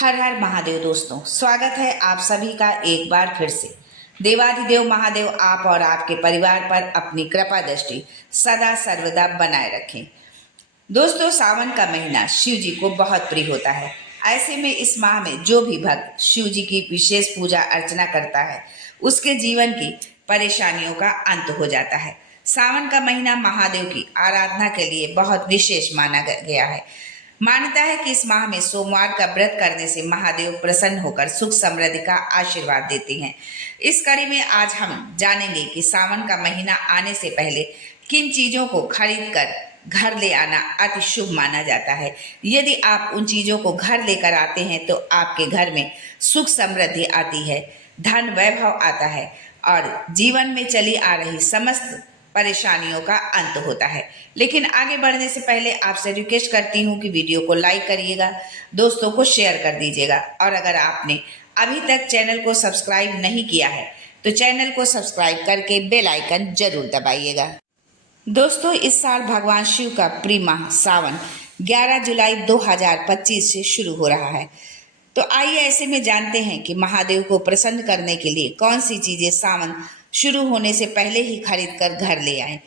हर हर महादेव दोस्तों, स्वागत है आप सभी का एक बार फिर से। देवाधिदेव महादेव आप और आपके परिवार पर अपनी कृपा दृष्टि सदा सर्वदा बनाए रखें। दोस्तों, सावन का महीना शिव जी को बहुत प्रिय होता है। ऐसे में इस माह में जो भी भक्त शिव जी की विशेष पूजा अर्चना करता है, उसके जीवन की परेशानियों का अंत हो जाता है। सावन का महीना महादेव की आराधना के लिए बहुत विशेष माना गया है। मान्यता है कि इस माह में सोमवार का व्रत करने से महादेव प्रसन्न होकर सुख समृद्धि का आशीर्वाद देते हैं। इस कड़ी में आज हम जानेंगे कि सावन का महीना आने से पहले किन चीजों को खरीद कर घर ले आना अति शुभ माना जाता है। यदि आप उन चीजों को घर लेकर आते हैं तो आपके घर में सुख समृद्धि आती है, धन वैभव आता है और जीवन में चली आ रही समस्त परेशानियों का अंत होता है। लेकिन आगे बढ़ने से पहले आपसे रिक्वेस्ट करती हूँ कि वीडियो को लाइक करिएगा, दोस्तों को शेयर कर दीजिएगा और अगर आपने अभी तक चैनल को सब्सक्राइब नहीं किया है तो चैनल को सब्सक्राइब करके बेल आइकन जरूर दबाइएगा। दोस्तों, इस साल भगवान शिव का प्रिय माह सावन 11 जुलाई 2025 से शुरू हो रहा है। तो आइए ऐसे में जानते हैं कि महादेव को प्रसन्न करने के लिए कौन सी चीजें सावन शुरू होने से पहले ही खरीद कर घर ले आएं।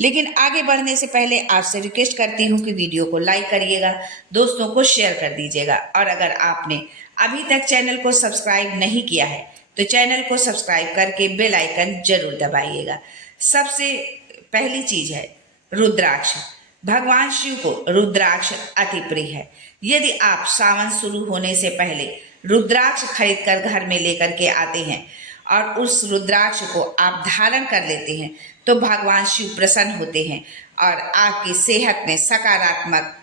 लेकिन आगे बढ़ने से पहले आपसे रिक्वेस्ट करती हूँ कि वीडियो को लाइक करिएगा, दोस्तों को शेयर कर दीजिएगा और अगर आपने अभी तक चैनल को सब्सक्राइब नहीं किया है तो चैनल को सब्सक्राइब करके बेल आइकन जरूर दबाइएगा। सबसे पहली चीज है रुद्राक्ष। भगवान शिव को रुद्राक्ष अति प्रिय है। यदि आप सावन शुरू होने से पहले रुद्राक्ष खरीद कर घर में लेकर के आते हैं और उस रुद्राक्ष को आप धारण कर लेते हैं तो भगवान शिव प्रसन्न होते हैं और आपकी सेहत में सकारात्मक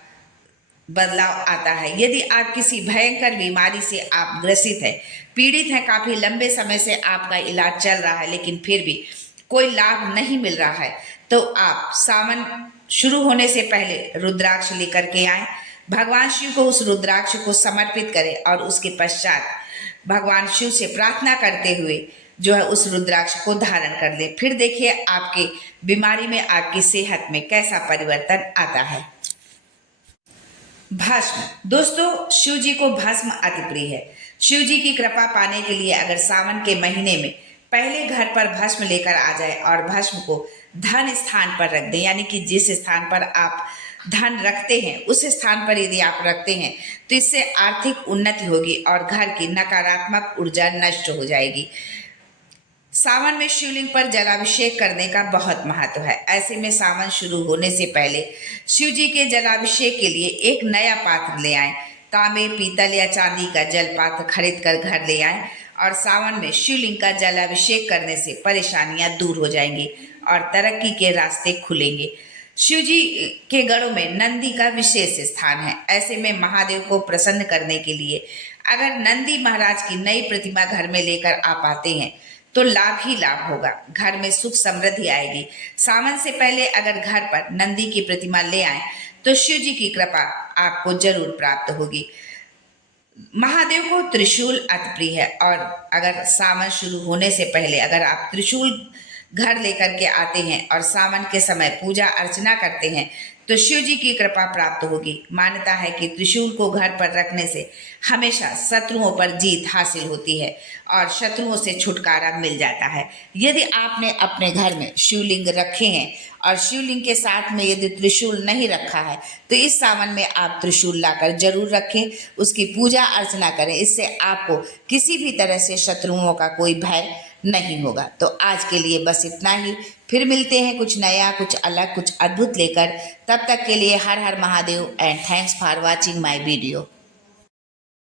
बदलाव आता है। यदि आप किसी भयंकर बीमारी से आप ग्रसित है, पीड़ित हैं, काफी लंबे समय से आपका इलाज चल रहा है लेकिन फिर भी कोई लाभ नहीं मिल रहा है, तो आप सावन शुरू होने से पहले रुद्राक्ष लेकर के आए, भगवान शिव को उस रुद्राक्ष को समर्पित करें और उसके पश्चात भगवान शिव से प्रार्थना करते हुए जो है उस रुद्राक्ष को धारण कर ले। फिर देखिए आपके बीमारी में, आपकी सेहत में कैसा परिवर्तन आता है। भस्म। दोस्तों, शिव जी को भस्म अति प्रिय है। शिव जी की कृपा पाने के लिए अगर सावन के महीने में पहले घर पर भस्म लेकर आ जाए और भस्म को धन स्थान पर रख दें, यानी कि जिस स्थान पर आप धन रखते हैं उस स्थान पर यदि आप रखते हैं तो इससे आर्थिक उन्नति होगी और घर की नकारात्मक ऊर्जा नष्ट हो जाएगी। सावन में शिवलिंग पर जलाभिषेक करने का बहुत महत्व है। ऐसे में सावन शुरू होने से पहले शिव जी के जलाभिषेक के लिए एक नया पात्र ले आएं। तांबे, पीतल या चांदी का जल पात्र खरीद कर घर ले आएं और सावन में शिवलिंग का जलाभिषेक करने से परेशानियां दूर हो जाएंगी और तरक्की के रास्ते खुलेंगे। शिव जी के गढ़ों में नंदी का विशेष स्थान है। ऐसे में महादेव को प्रसन्न करने के लिए अगर नंदी महाराज की नई प्रतिमा घर में लेकर आप आते हैं तो लाभ ही लाभ होगा, घर में सुख समृद्धि आएगी। सावन से पहले अगर घर पर नंदी की प्रतिमा ले आए तो शिव जी की कृपा आपको जरूर प्राप्त होगी। महादेव को त्रिशूल अति प्रिय है और अगर सावन शुरू होने से पहले अगर आप त्रिशूल घर लेकर के आते हैं और सावन के समय पूजा अर्चना करते हैं तो शिव जी की कृपा प्राप्त होगी। मान्यता है कि त्रिशूल को घर पर रखने से हमेशा शत्रुओं पर जीत हासिल होती है और शत्रुओं से छुटकारा मिल जाता है। यदि आपने अपने घर में शिवलिंग रखे हैं और शिवलिंग के साथ में यदि त्रिशूल नहीं रखा है तो इस सावन में आप त्रिशूल लाकर जरूर रखें, उसकी पूजा अर्चना करें। इससे आपको किसी भी तरह से शत्रुओं का कोई भय नहीं होगा। तो आज के लिए बस इतना ही। फिर मिलते हैं कुछ नया, कुछ अलग, कुछ अद्भुत लेकर। तब तक के लिए हर हर Mahadev and thanks for watching my video.